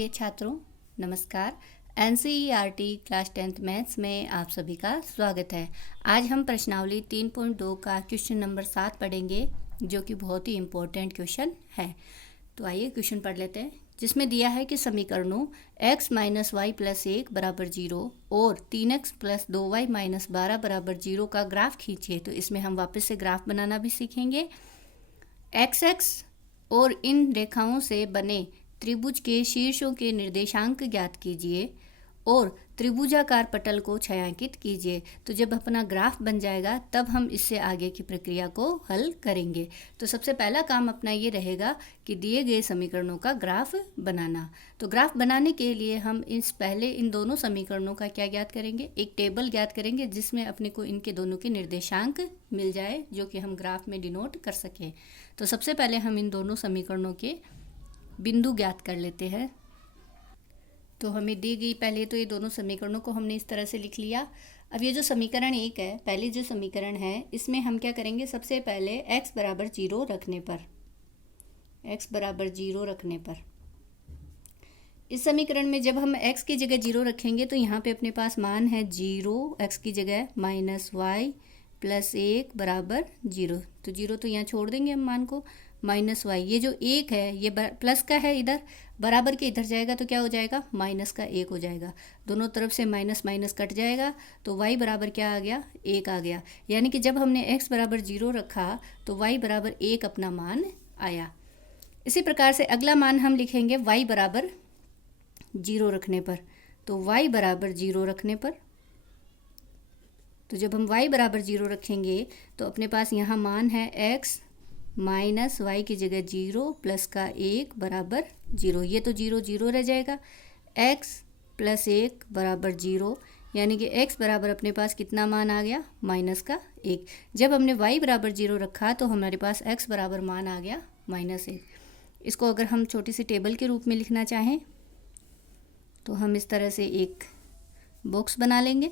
प्रिय छात्रों, नमस्कार। एनसीईआरटी क्लास 10th मैथ्स में आप सभी का स्वागत है। आज हम प्रश्नावली 3.2 का क्वेश्चन नंबर 7 पढ़ेंगे, जो कि बहुत ही इम्पोर्टेंट क्वेश्चन है। तो आइए क्वेश्चन पढ़ लेते हैं, जिसमें दिया है कि समीकरणों x माइनस वाई प्लस 1 बराबर 0 और 3x प्लस 2y माइनस 12 बराबर 0 का ग्राफ खींचिए। तो इसमें हम वापस से ग्राफ बनाना भी सीखेंगे। x और इन रेखाओं से बने त्रिभुज के शीर्षों के निर्देशांक ज्ञात कीजिए और त्रिभुजाकार पटल को छायांकित कीजिए। तो जब अपना ग्राफ बन जाएगा तब हम इससे आगे की प्रक्रिया को हल करेंगे। तो सबसे पहला काम अपना ये रहेगा कि दिए गए समीकरणों का ग्राफ बनाना। तो ग्राफ बनाने के लिए हम पहले इन दोनों समीकरणों का क्या ज्ञात करेंगे, एक टेबल ज्ञात करेंगे जिसमें अपने को इनके दोनों के निर्देशांक मिल जाए, जो कि हम ग्राफ में डिनोट कर सकें। तो सबसे पहले हम इन दोनों समीकरणों के बिंदु ज्ञात कर लेते हैं। तो हमें दी गई पहले तो ये दोनों समीकरणों को हमने इस तरह से लिख लिया। अब ये जो समीकरण 1 है, पहले जो समीकरण है, इसमें हम क्या करेंगे, सबसे पहले x बराबर 0 रखने पर इस समीकरण में जब हम x की जगह 0 रखेंगे तो यहाँ पे अपने पास मान है 0, x की जगह माइनस वाई प्लस 1 बराबर 0। तो 0 तो यहाँ छोड़ देंगे हम मान को, माइनस वाई, ये जो 1 है ये प्लस का है, इधर बराबर के इधर जाएगा तो क्या हो जाएगा, माइनस का 1 हो जाएगा। दोनों तरफ से माइनस माइनस कट जाएगा तो y बराबर क्या आ गया, 1 आ गया। यानी कि जब हमने x बराबर 0 रखा तो y बराबर 1 अपना मान आया। इसी प्रकार से अगला मान हम लिखेंगे y बराबर 0 रखने पर। तो y बराबर 0 रखने पर, तो जब हम y बराबर 0 रखेंगे तो अपने पास यहाँ मान है x माइनस वाई की जगह 0 प्लस का 1 बराबर 0। ये तो 0 0 रह जाएगा। x प्लस 1 बराबर 0, यानी कि x बराबर अपने पास कितना मान आ गया, माइनस का 1। जब हमने y बराबर 0 रखा तो हमारे पास x बराबर मान आ गया माइनस 1। इसको अगर हम छोटी सी टेबल के रूप में लिखना चाहें तो हम इस तरह से एक बॉक्स बना लेंगे।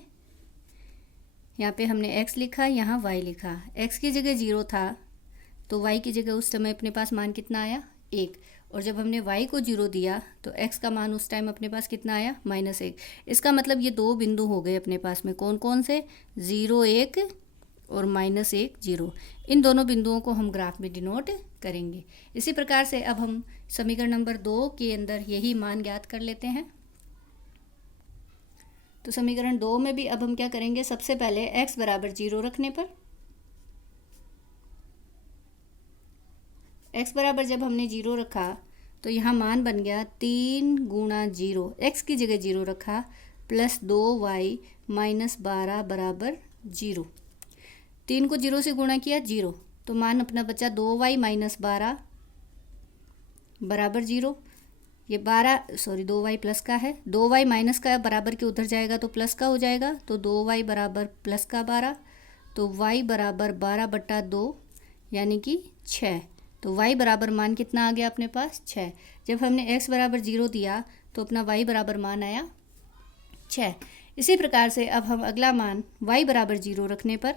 यहाँ पे हमने x लिखा, यहाँ y लिखा। x की जगह 0 था तो y की जगह उस समय अपने पास मान कितना आया, 1। और जब हमने y को 0 दिया तो x का मान उस टाइम अपने पास कितना आया, माइनस 1। इसका मतलब ये दो बिंदु हो गए अपने पास में, कौन कौन से, 0 1 और माइनस 1 0। इन दोनों बिंदुओं को हम ग्राफ में डिनोट करेंगे। इसी प्रकार से अब हम समीकरण नंबर 2 के अंदर यही मान ज्ञात कर लेते हैं। तो समीकरण 2 में भी अब हम क्या करेंगे, सबसे पहले x बराबर 0 रखने पर, x बराबर जब हमने 0 रखा तो यहाँ मान बन गया 3 गुणा 0, x की जगह 0 रखा, प्लस 2y माइनस 12 बराबर 0। 3 को 0 से गुणा किया 0, तो मान अपना बचा 2y माइनस 12 बराबर 0। ये 2y प्लस का है, 2y माइनस का बराबर के उधर जाएगा तो प्लस का हो जाएगा, तो 2y बराबर प्लस का 12, तो y बराबर 12/2 यानी कि 6। तो y बराबर मान कितना आ गया अपने पास, 6। जब हमने x बराबर 0 दिया तो अपना y बराबर मान आया 6। इसी प्रकार से अब हम अगला मान y बराबर 0 रखने पर,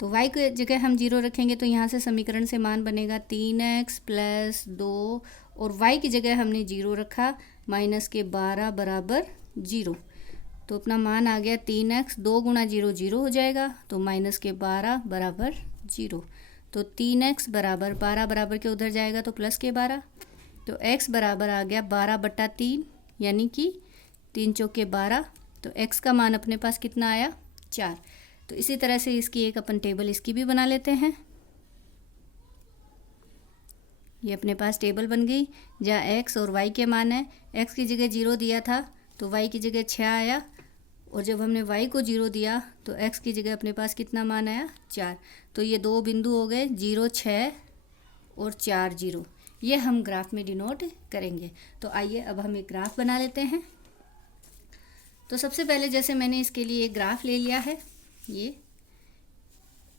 तो y की जगह हम 0 रखेंगे तो यहाँ से समीकरण से मान बनेगा 3x प्लस 2, और y की जगह हमने 0 रखा, माइनस के 12 बराबर 0। तो अपना मान आ गया 3x, 2 गुणा 0 0 हो जाएगा, तो माइनस के 12 बराबर 0। तो 3x बराबर 12 बराबर के उधर जाएगा तो प्लस के 12, तो x बराबर आ गया 12/3, यानी कि 3 चौके 12। तो x का मान अपने पास कितना आया, 4। तो इसी तरह से इसकी एक अपन टेबल इसकी भी बना लेते हैं। ये अपने पास टेबल बन गई जहाँ x और y के मान है। x की जगह 0 दिया था तो y की जगह 6 आया, और जब हमने y को 0 दिया तो x की जगह अपने पास कितना मान आया, 4। तो ये दो बिंदु हो गए, 0 6 और 4 0। ये हम ग्राफ में डिनोट करेंगे। तो आइए अब हम एक ग्राफ बना लेते हैं। तो सबसे पहले जैसे मैंने इसके लिए एक ग्राफ ले लिया है, ये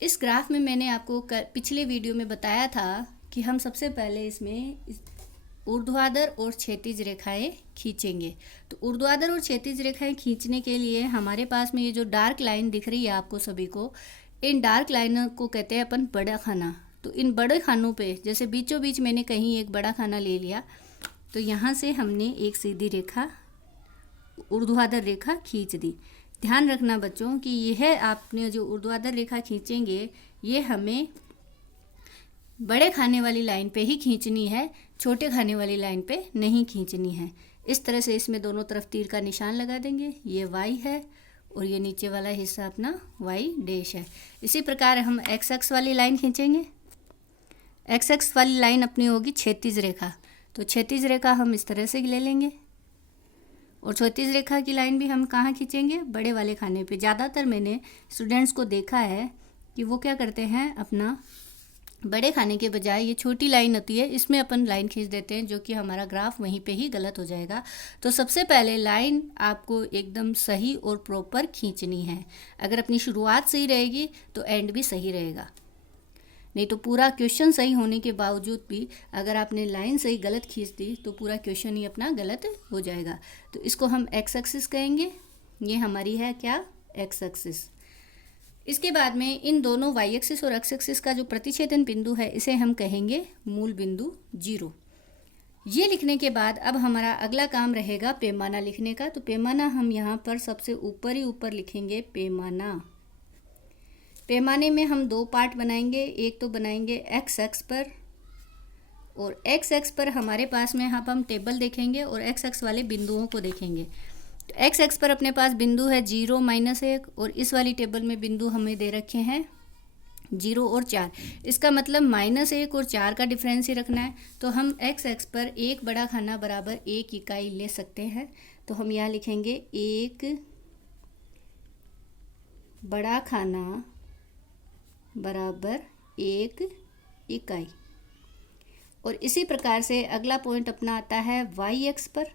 इस ग्राफ में मैंने आपको पिछले वीडियो में बताया था कि हम सबसे पहले इसमें ऊर्ध्वाधर और क्षैतिज रेखाएं खींचेंगे। तो ऊर्ध्वाधर और क्षैतिज रेखाएं खींचने के लिए हमारे पास में ये जो डार्क लाइन दिख रही है आपको सभी को, इन डार्क लाइनों को कहते हैं अपन बड़ा खाना। तो इन बड़े खानों पे जैसे बीचों बीच मैंने कहीं एक बड़ा खाना ले लिया, तो यहाँ से हमने एक सीधी रेखा, ऊर्ध्वाधर रेखा खींच दी। ध्यान रखना बच्चों कि यह आपने जो ऊर्ध्वाधर रेखा खींचेंगे ये हमें बड़े खाने वाली लाइन पे ही खींचनी है, छोटे खाने वाली लाइन पे नहीं खींचनी है। इस तरह से इसमें दोनों तरफ तीर का निशान लगा देंगे। ये y है और ये नीचे वाला हिस्सा अपना y डैश है। इसी प्रकार हम x अक्ष वाली लाइन खींचेंगे। x अक्ष वाली लाइन अपनी होगी क्षैतिज रेखा, तो क्षैतिज रेखा हम इस तरह से ले लेंगे और क्षैतिज रेखा की लाइन भी हम कहाँ खींचेंगे, बड़े वाले खाने पे। ज़्यादातर मैंने स्टूडेंट्स को देखा है कि वो क्या करते हैं, अपना बड़े खाने के बजाय ये छोटी लाइन होती है इसमें अपन लाइन खींच देते हैं, जो कि हमारा ग्राफ वहीं पे ही गलत हो जाएगा। तो सबसे पहले लाइन आपको एकदम सही और प्रॉपर खींचनी है। अगर अपनी शुरुआत सही रहेगी तो एंड भी सही रहेगा, नहीं तो पूरा क्वेश्चन सही होने के बावजूद भी अगर आपने लाइन सही गलत खींच दी तो पूरा क्वेश्चन ही अपना गलत हो जाएगा। तो इसको हम एक्स एक्सिस कहेंगे। ये हमारी है क्या, एक्स एक्सिस। इसके बाद में इन दोनों वाई एक्सिस और एक्स एक्सिस का जो प्रतिच्छेदन बिंदु है इसे हम कहेंगे मूल बिंदु 0। ये लिखने के बाद अब हमारा अगला काम रहेगा पैमाना लिखने का। तो पैमाना हम यहाँ पर सबसे ऊपर ही ऊपर लिखेंगे पैमाना। पैमाने में हम दो पार्ट बनाएंगे, एक तो बनाएंगे एक्स एक्स पर, और एक्स एक्स पर हमारे पास में यहाँ पर हम टेबल देखेंगे और एक्स एक्स वाले बिंदुओं को देखेंगे। तो एक्स एक्स पर अपने पास बिंदु है 0, -1, और इस वाली टेबल में बिंदु हमें दे रखे हैं 0 और 4। इसका मतलब -1 और 4 का डिफरेंस ही रखना है। तो हम एक्स एक्स पर एक बड़ा खाना बराबर 1 इकाई ले सकते हैं। तो हम यहाँ लिखेंगे 1 बड़ा खाना बराबर 1 इकाई। और इसी प्रकार से अगला पॉइंट अपना आता है वाई एक्स पर।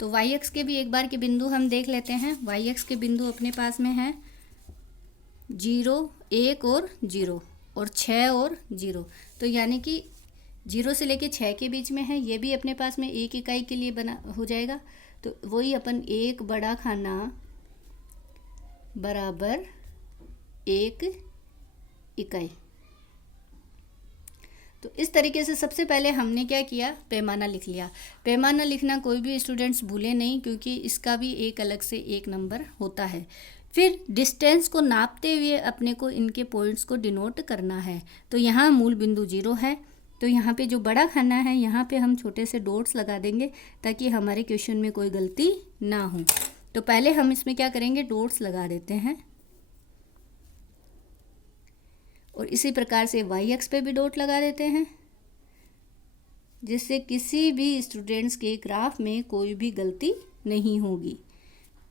तो वाई एक्स के भी एक बार के बिंदु हम देख लेते हैं। वाई एक्स के बिंदु अपने पास में हैं 0, 1 और 0, और 6 और 0। तो यानी कि 0 से लेके 6 के बीच में है, ये भी अपने पास में 1 इकाई के लिए बना हो जाएगा। तो वही अपन एक बड़ा खाना बराबर 1 इकाई। तो इस तरीके से सबसे पहले हमने क्या किया, पैमाना लिख लिया। पैमाना लिखना कोई भी स्टूडेंट्स भूले नहीं, क्योंकि इसका भी एक अलग से एक नंबर होता है। फिर डिस्टेंस को नापते हुए अपने को इनके पॉइंट्स को डिनोट करना है। तो यहाँ मूल बिंदु 0 है, तो यहाँ पे जो बड़ा खाना है यहाँ पे हम छोटे से डॉट्स लगा देंगे ताकि हमारे क्वेश्चन में कोई गलती ना हो। तो पहले हम इसमें क्या करेंगे, डॉट्स लगा देते हैं। और इसी प्रकार से वाई एक्स पे भी डॉट लगा देते हैं, जिससे किसी भी स्टूडेंट्स के ग्राफ में कोई भी गलती नहीं होगी।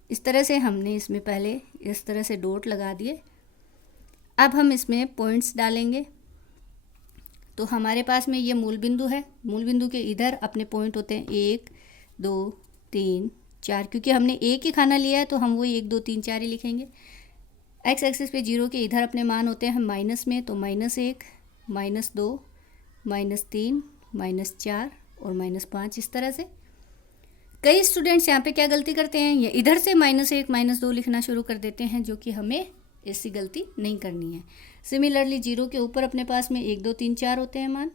इस तरह से हमने इसमें पहले इस तरह से डॉट लगा दिए। अब हम इसमें पॉइंट्स डालेंगे। तो हमारे पास में ये मूल बिंदु है, मूल बिंदु के इधर अपने पॉइंट होते हैं 1, 2, 3, 4। क्योंकि हमने एक ही खाना लिया है तो हम वही 1, 2, 3, 4 ही लिखेंगे। एक्स एक्सिस पे 0 के इधर अपने मान होते हैं माइनस में, तो -1, -2, -3, -4 और -5। इस तरह से कई स्टूडेंट्स यहाँ पे क्या गलती करते हैं, ये इधर से -1, -2 लिखना शुरू कर देते हैं, जो कि हमें ऐसी गलती नहीं करनी है। सिमिलरली 0 के ऊपर अपने पास में 1, 2, 3, 4 होते हैं मान,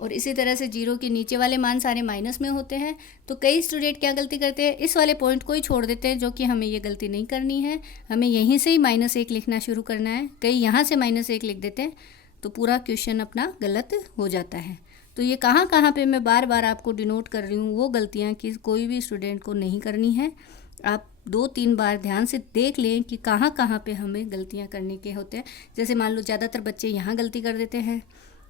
और इसी तरह से 0 के नीचे वाले मान सारे माइनस में होते हैं। तो कई स्टूडेंट क्या गलती करते हैं, इस वाले पॉइंट को ही छोड़ देते हैं, जो कि हमें ये गलती नहीं करनी है। हमें यहीं से ही -1 लिखना शुरू करना है। कई यहाँ से -1 लिख देते हैं, तो पूरा क्वेश्चन अपना गलत हो जाता है। तो ये कहाँ कहाँ पे मैं बार बार आपको डिनोट कर रही हूँ, वो गलतियाँ कि कोई भी स्टूडेंट को नहीं करनी है। आप 2-3 बार ध्यान से देख लें कि कहाँ कहाँ पे हमें गलतियाँ करने के होते हैं। जैसे मान लो ज़्यादातर बच्चे यहाँ गलती कर देते हैं,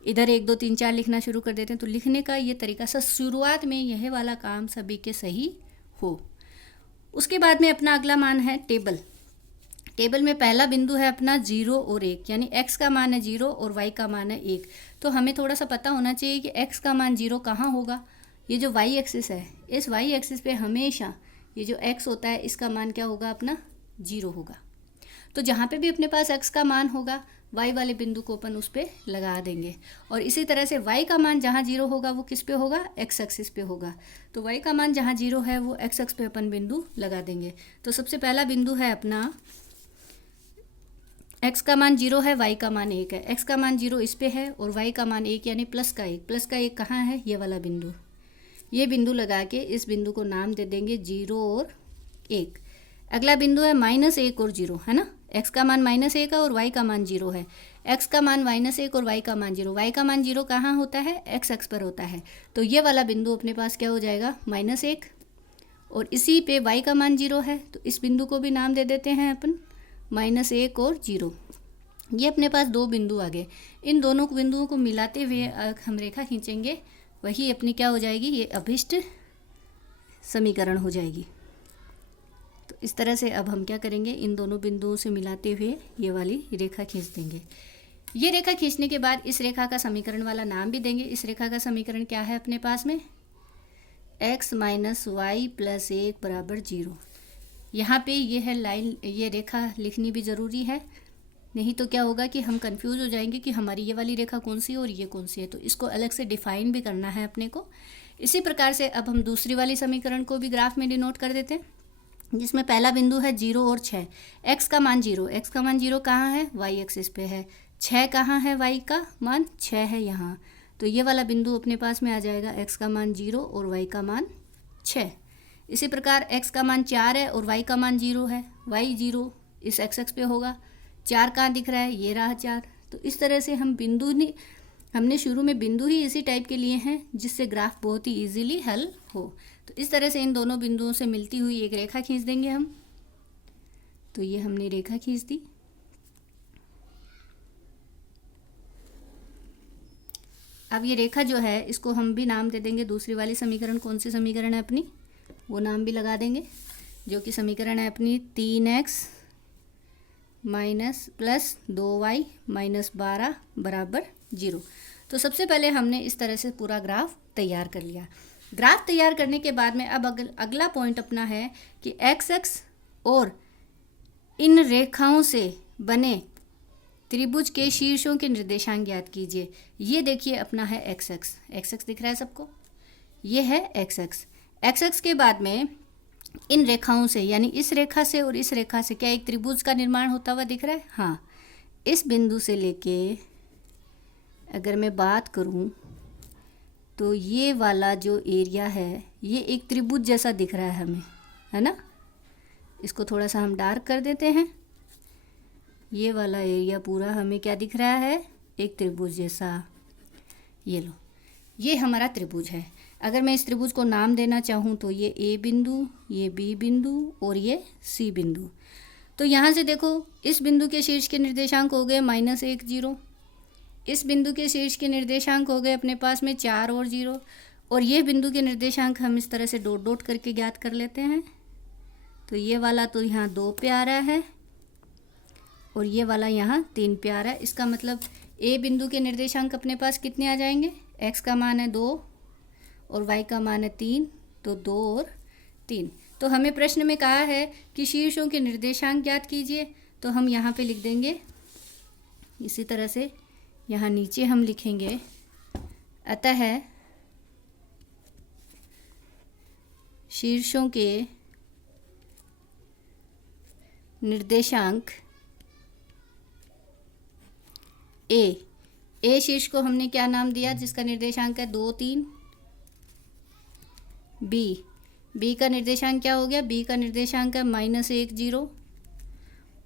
इधर 1, 2, 3, 4 लिखना शुरू कर देते हैं। तो लिखने का ये तरीका सा शुरुआत में यह वाला काम सभी के सही हो। उसके बाद में अपना अगला मान है टेबल। टेबल में पहला बिंदु है अपना 0 और 1, यानी x का मान है 0 और y का मान है 1। तो हमें थोड़ा सा पता होना चाहिए कि x का मान 0 कहाँ होगा। ये जो y एक्सिस है, इस y एक्सिस पे हमेशा ये जो x होता है इसका मान क्या होगा, अपना 0 होगा। तो जहाँ पे भी अपने पास x का मान होगा, y वाले बिंदु को अपन उस पर लगा देंगे। और इसी तरह से y का मान जहाँ 0 होगा वो किस पे होगा, x एक्सिस पे होगा। तो y का मान जहाँ 0 है वो x एक्स पे अपन बिंदु लगा देंगे। तो सबसे पहला बिंदु है अपना x का मान 0 है, y का मान 1 है। x का मान 0 इस पे है और y का मान 1 यानी प्लस का 1। प्लस का 1 कहाँ है? ये वाला बिंदु। ये बिंदु लगा के इस बिंदु को नाम दे देंगे 0 और 1। अगला बिंदु है -1 और 0, है ना। x का मान -1 है और y का मान 0 है। x का मान -1 और y का मान 0। y का मान 0 कहाँ होता है? x अक्ष पर होता है। तो ये वाला बिंदु अपने पास क्या हो जाएगा? -1। और इसी पे y का मान 0 है, तो इस बिंदु को भी नाम दे देते हैं अपन -1 और 0। ये अपने पास दो बिंदु आ गए। इन दोनों बिंदुओं को मिलाते हुए हम रेखा खींचेंगे, वही अपनी क्या हो जाएगी? ये अभिष्ट समीकरण हो जाएगी। तो इस तरह से अब हम क्या करेंगे? इन दोनों बिंदुओं से मिलाते हुए ये वाली रेखा खींच देंगे। ये रेखा खींचने के बाद इस रेखा का समीकरण वाला नाम भी देंगे। इस रेखा का समीकरण क्या है अपने पास में? x - y + 1 = 0। यहाँ पे ये है लाइन, ये रेखा लिखनी भी ज़रूरी है, नहीं तो क्या होगा कि हम कंफ्यूज हो जाएंगे कि हमारी ये वाली रेखा कौन सी है और ये कौन सी है। तो इसको अलग से डिफाइन भी करना है अपने को। इसी प्रकार से अब हम दूसरी वाली समीकरण को भी ग्राफ में डिनोट कर देते हैं, जिसमें पहला बिंदु है 0 और 6। x का मान 0, x का मान 0 कहाँ है? y एक्सिस पे है। 6 कहाँ है? y का मान 6 है यहाँ। तो ये वाला बिंदु अपने पास में आ जाएगा, x का मान 0 और y का मान 6। इसी प्रकार x का मान 4 है और y का मान 0 है। y 0 इस x एक्स पे होगा। 4 कहाँ दिख रहा है? ये रहा 4। तो इस तरह से हम बिंदु नहीं, हमने शुरू में बिंदु ही इसी टाइप के लिए हैं जिससे ग्राफ बहुत ही इजीली हल हो। तो इस तरह से इन दोनों बिंदुओं से मिलती हुई एक रेखा खींच देंगे हम। तो ये हमने रेखा खींच दी। अब ये रेखा जो है इसको हम भी नाम दे देंगे। दूसरी वाली समीकरण कौन सी समीकरण है अपनी, वो नाम भी लगा देंगे, जो कि समीकरण है अपनी 3x + 2y - 12 = 0। तो सबसे पहले हमने इस तरह से पूरा ग्राफ तैयार कर लिया। ग्राफ तैयार करने के बाद में अब अगला पॉइंट अपना है कि x अक्ष और इन रेखाओं से बने त्रिभुज के शीर्षों के निर्देशांक ज्ञात कीजिए। ये देखिए अपना है x अक्ष। x अक्ष दिख रहा है सबको? ये है x अक्ष। x अक्ष के बाद में इन रेखाओं से, यानी इस रेखा से और इस रेखा से क्या एक त्रिभुज का निर्माण होता हुआ दिख रहा है? हाँ। इस बिंदु से लेके अगर मैं बात करूँ तो ये वाला जो एरिया है ये एक त्रिभुज जैसा दिख रहा है हमें, है ना। इसको थोड़ा सा हम डार्क कर देते हैं। ये वाला एरिया पूरा हमें क्या दिख रहा है? एक त्रिभुज जैसा। ये लो, ये हमारा त्रिभुज है। अगर मैं इस त्रिभुज को नाम देना चाहूँ तो ये A बिंदु, ये B बिंदु और ये C बिंदु। तो यहाँ से देखो, इस बिंदु के शीर्ष के निर्देशांक हो गए -1 0। इस बिंदु के शीर्ष के निर्देशांक हो गए अपने पास में 4 और 0। और ये बिंदु के निर्देशांक हम इस तरह से डॉट डॉट करके ज्ञात कर लेते हैं। तो ये वाला तो यहाँ 2 पे आ रहा है और ये वाला यहाँ 3 पे आ रहा है। इसका मतलब A बिंदु के निर्देशांक अपने पास कितने आ जाएंगे? x का मान है 2 और y का मान है 3, तो 2 और 3। तो हमें प्रश्न में कहा है कि शीर्षों के निर्देशांक ज्ञात कीजिए, तो हम यहाँ पे लिख देंगे इसी तरह से। यहाँ नीचे हम लिखेंगे, अतः शीर्षों के निर्देशांक ए शीर्ष को हमने क्या नाम दिया जिसका निर्देशांक है 2 3। बी का निर्देशांक क्या हो गया? बी का निर्देशांक है -1 0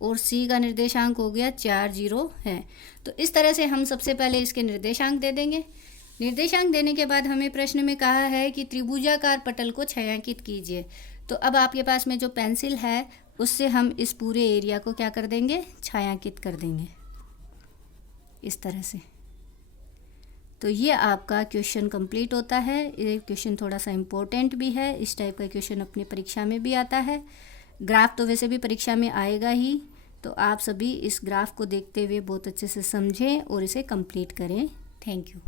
और सी का निर्देशांक हो गया 4 0 है। तो इस तरह से हम सबसे पहले इसके निर्देशांक दे देंगे। निर्देशांक देने के बाद हमें प्रश्न में कहा है कि त्रिभुजाकार पटल को छायांकित कीजिए। तो अब आपके पास में जो पेंसिल है उससे हम इस पूरे एरिया को क्या कर देंगे? छायांकित कर देंगे इस तरह से। तो ये आपका क्वेश्चन कंप्लीट होता है। ये क्वेश्चन थोड़ा सा इम्पोर्टेंट भी है। इस टाइप का क्वेश्चन अपनी परीक्षा में भी आता है। ग्राफ तो वैसे भी परीक्षा में आएगा ही, तो आप सभी इस ग्राफ को देखते हुए बहुत अच्छे से समझें और इसे कंप्लीट करें। Thank you.